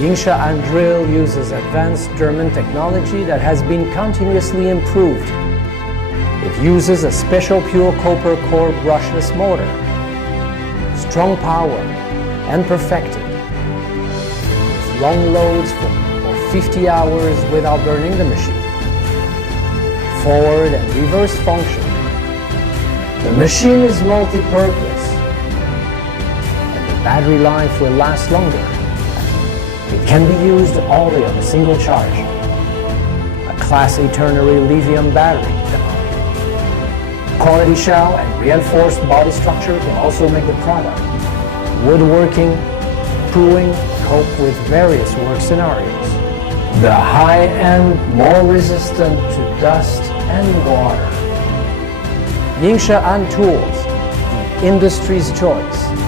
Yingsha and drill uses advanced German technology that has been continuously improved. It uses a special pure copper core brushless motor, strong power and perfected, with long loads for 50 hours without burning the machine. Forward and reverse function. The machine is multi-purpose, and the battery life will last longer. It can be used only on a single charge. A Class A ternary lithium battery. Quality shell and reinforced body structure can also make the product woodworking, proving cope with various work scenarios. The high-end, more resistant to dust and water. Yingsha and Tools, the industry's choice.